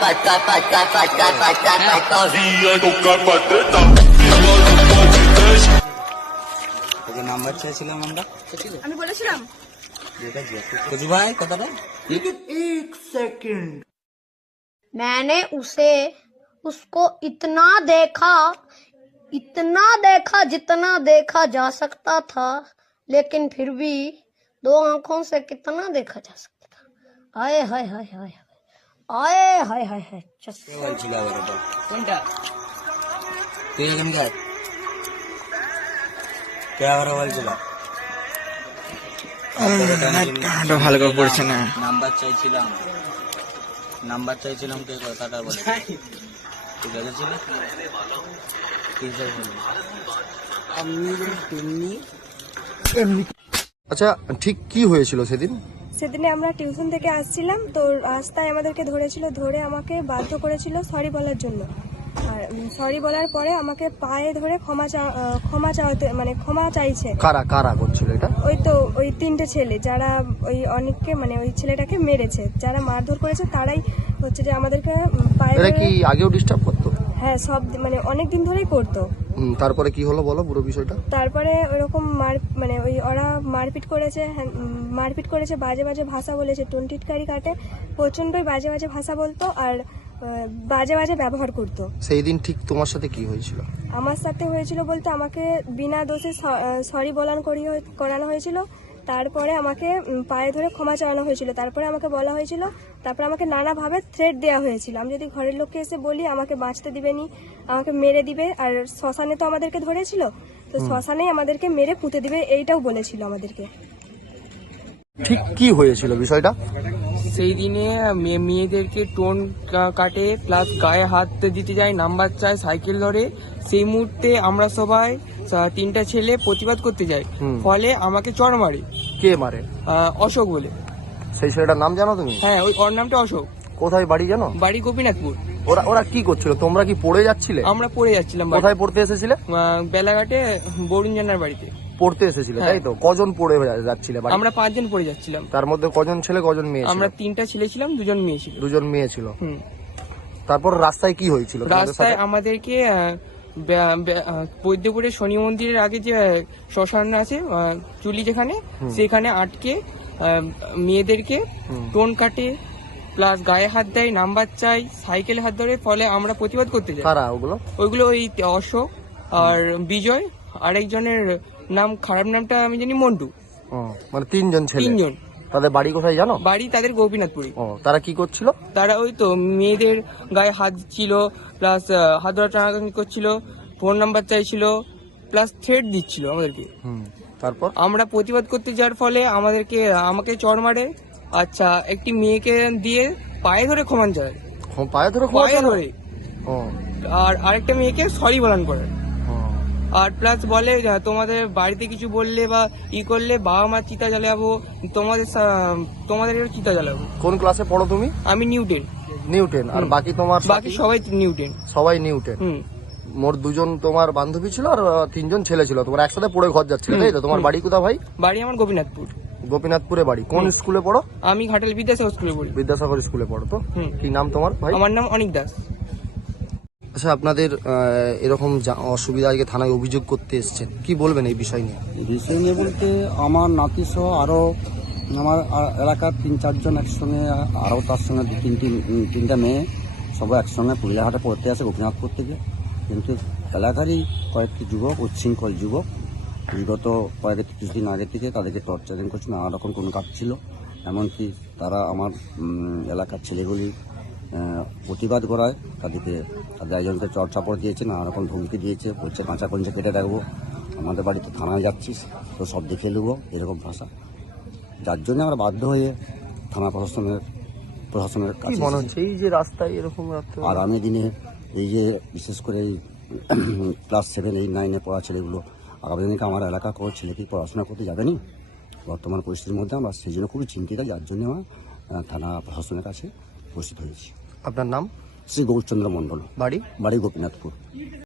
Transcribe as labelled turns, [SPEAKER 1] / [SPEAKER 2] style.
[SPEAKER 1] Number চাইছিলাম আমরা,
[SPEAKER 2] আমি বলেছিলাম
[SPEAKER 1] ভাই কথাটা।
[SPEAKER 3] मैंने उसको इतना देखा जितना देखा जा सकता था, लेकिन फिर भी दो आंखों से कितना देखा जा सकता था। आए हाय हाय हाय आए हाय हाय हाय
[SPEAKER 1] বলছিল আবার এটা কোনটা? তুই এখানকার কে আবার বলছিল? ভালো করে পড়ছে না। নাম্বার চাইছিলাম কে কথাটা বলে ঠিক আছে ছিল
[SPEAKER 4] আচ্ছা, ঠিক কি হয়েছিল সেদিন?
[SPEAKER 5] সেদিনে আমরা টিউশন থেকে আসছিলাম, তো রাস্তায় আমাদেরকে ধরেছিল, ধরে আমাকে বাধ্য করেছিল সরি বলার জন্য। আর সরি বলার পরে আমাকে পায়ে ধরে ক্ষমা চাইছে।
[SPEAKER 4] কারা কারা করছিল এটা?
[SPEAKER 5] ওই তিনটে ছেলে যারা ওই অনেককে ওই ছেলেটাকে মেরেছে, যারা মারধর করেছে তারাই হচ্ছে যে আমাদেরকে পায়ে ধরে।
[SPEAKER 4] কি আগেও ডিস্টার্ব করতো?
[SPEAKER 5] হ্যাঁ, সব অনেক দিন ধরেই করতো।
[SPEAKER 4] তারপরে কি হলো বলো পুরো বিষয়টা।
[SPEAKER 5] তারপরে ওরকম ওরা মারপিট করেছে, বাজে বাজে ভাষা বলেছে, টুনটিটকারি কাটে, প্রচন্ডই বাজে বাজে ভাষা বলতো আর বাজে বাজে ব্যবহার করতো।
[SPEAKER 4] সেই দিন ঠিক তোমার সাথে কি হয়েছিল?
[SPEAKER 5] আমার সাথে হয়েছিল বলতে আমাকে বিনা দোষে সরি করানো হয়েছিল। তারপরে আমাকে পায়ে ধরে ক্ষমা চাওয়ানো হয়েছিল। তারপরে আমাকে বলা হয়েছিল, তারপরে আমাকে নানাভাবে থ্রেট দেওয়া হয়েছিল, আমি যদি ঘরের লোককে এসে বলি আমাকে বাঁচতে দিবেনি, আমাকে মেরে দিবে। আর শ্মশানে তো আমাদেরকে ধরেছিল, তো শ্মশানেই আমাদেরকে মেরে পুঁতে দিবে, এইটাও বলেছিল আমাদেরকে।
[SPEAKER 4] ঠিক কি হয়েছিল বিষয়টা?
[SPEAKER 6] সেই দিনে মেয়েদেরকে টোন কাটে, প্লাস গায়ে হাত দিতে যায়, নাম্বার চায়, সাইকেল ধরে। সেই মুহূর্তে আমরা সবাই তিনটা ছেলে প্রতিবাদ করতে যাই, ফলে আমাকে চড় মারে।
[SPEAKER 4] কে মারে?
[SPEAKER 6] অশোক বলে।
[SPEAKER 4] সেই ছেলেটার নাম জানো তুমি?
[SPEAKER 6] হ্যাঁ, ওর নামটা অশোক।
[SPEAKER 4] কোথায় বাড়ি জানো?
[SPEAKER 6] বাড়ি গোপীনাথপুর।
[SPEAKER 4] ওরা কি করছিল? তোমরা কি পড়ে যাচ্ছিলে?
[SPEAKER 6] আমরা পড়ে যাচ্ছিলাম।
[SPEAKER 4] কোথায় পড়তে এসেছিলে?
[SPEAKER 6] বেলাঘাটে বরুণ জানার বাড়িতে
[SPEAKER 4] পড়তে এসেছিলে, তাই তো? কজন পড়ে যাচ্ছিলে?
[SPEAKER 6] আমরা 5 জন পড়ে যাচ্ছিলাম।
[SPEAKER 4] তার মধ্যে কজন ছেলে কজন মেয়ে?
[SPEAKER 6] আমরা 3টা ছেলে ছিলাম, 2জন মেয়ে ছিল।
[SPEAKER 4] 2জন মেয়ে ছিল। তারপর রাস্তায় কি হয়েছিল?
[SPEAKER 6] রাস্তায় আমাদেরকে বৈদ্যপুরের শনি মন্দিরের আগে যে শ্মশান আছে, চুলি যেখানে, সেখানে আটকে মেয়েদেরকে টোন কাটে, প্লাস গায়ে হাত দেয়, নাম্বার চাই, সাইকেলে হাত ধরে। ফলে আমরা প্রতিবাদ করতে যাই।
[SPEAKER 4] কারা ওগুলো?
[SPEAKER 6] ওই অশোক আর বিজয়, আরেকজনের নাম খারাপ নামটা আমি জানি, মন্টু।
[SPEAKER 4] মানে 3জন ছেলে।
[SPEAKER 6] 3জন।
[SPEAKER 4] তাদের বাড়ি কোথায় জানো?
[SPEAKER 6] বাড়ি তাদের গোপীনাথপুরে।
[SPEAKER 4] তারা কি করছিল?
[SPEAKER 6] তারা ওই তো মেয়েদের গায়ে হাত ছিল, প্লাস হাত ধরা টানাটানি করছিল, ফোন নাম্বার চাইছিল, প্লাস থ্রেট দিচ্ছিল আমাদেরকে।
[SPEAKER 4] তারপর
[SPEAKER 6] আমরা প্রতিবাদ করতে যাওয়ার ফলে আমাকে চড় মারে। আচ্ছা, একটি মেয়েকে দিয়ে পায়ে ধরে ক্ষমা চায়,
[SPEAKER 4] পায়ে ধরে।
[SPEAKER 6] আর আরেকটা মেয়েকে সরি বলান করে। আর প্লাস বলে তোমাদের বাড়িতে কিছু বললে বা করলে বাবা মা চিতা জ্বালাবো, তোমাদের চিতা জ্বালাবো।
[SPEAKER 4] কোন ক্লাসে পড়ো তুমি?
[SPEAKER 6] আমি নিউটেন।
[SPEAKER 4] আর বাকি
[SPEAKER 6] সবাই নিউটেন।
[SPEAKER 4] মোট 2জন তোমার বান্ধবী ছিল আর 3জন ছেলে ছিল। তোমার একসাথে পড়ে ঘর যাচ্ছিল, তাই তো? তোমার বাড়ি কোথায় ভাই?
[SPEAKER 6] বাড়ি আমার
[SPEAKER 4] গোপীনাথপুরে বাড়ি। কোন স্কুলে পড়ো?
[SPEAKER 6] আমি ঘাটাল বিদ্যাসাগর স্কুলে পড়ি।
[SPEAKER 4] বিদ্যাসাগর স্কুলে পড়ো তো? কি নাম তোমার ভাই?
[SPEAKER 6] আমার নাম অনিক দাস।
[SPEAKER 4] আচ্ছা, আপনাদের এরকম অসুবিধা, আজকে থানায় অভিযোগ করতে এসেছেন, কি বলবেন এই বিষয় নিয়ে?
[SPEAKER 7] বিষয় নিয়ে বলতে আমার নাতি সহ আরো আমার এলাকার 3-4 জন একসঙ্গে, আরো তার সঙ্গে 2-3টা মেয়ে সবাই একসঙ্গে পুরুলিয়াহাটে পড়তে আসে গোপীনাথপুর থেকে। কিন্তু এলাকারই কয়েকটি যুবক, উচ্ছৃঙ্খল যুবক, বিগত কয়েক 30 দিন আগে থেকে তাদেরকে টর্চারিং করছে, নানা রকম কোনো কাজ ছিল। এমনকি তারা আমার এলাকার ছেলেগুলি প্রতিবাদ করায়, তাদের একজনকে চড়চাপড় দিয়েছে, নানা রকম ধমকি দিয়েছে, বলছে কাঁচা কঞ্চা কেটে রাখবো, আমাদের বাড়িতে থানায় যাচ্ছিস তো সব দেখে নেবো, এরকম ভাষা। যার জন্য আমরা বাধ্য হয়ে থানা প্রশাসনের কাছে
[SPEAKER 4] মনে হচ্ছে এই যে রাস্তায় এরকম।
[SPEAKER 7] আর আমি দিনে এই যে বিশেষ করে এই ক্লাস 7, 8, 9-এ পড়া ছেলেগুলো আগামী দিনে আমার এলাকা কোনো ছেলে কি পড়াশোনা করতে যাবেনি বর্তমান পরিস্থিতির মধ্যে? আমরা সেই জন্য খুবই চিন্তিত, যার জন্য আমরা থানা প্রশাসনের কাছে উপস্থিত হয়েছি।
[SPEAKER 4] আপনার নাম?
[SPEAKER 7] শ্রী গৌরচন্দ্র মণ্ডল।
[SPEAKER 4] বাড়ি?
[SPEAKER 7] বাড়ি গোপীনাথপুর।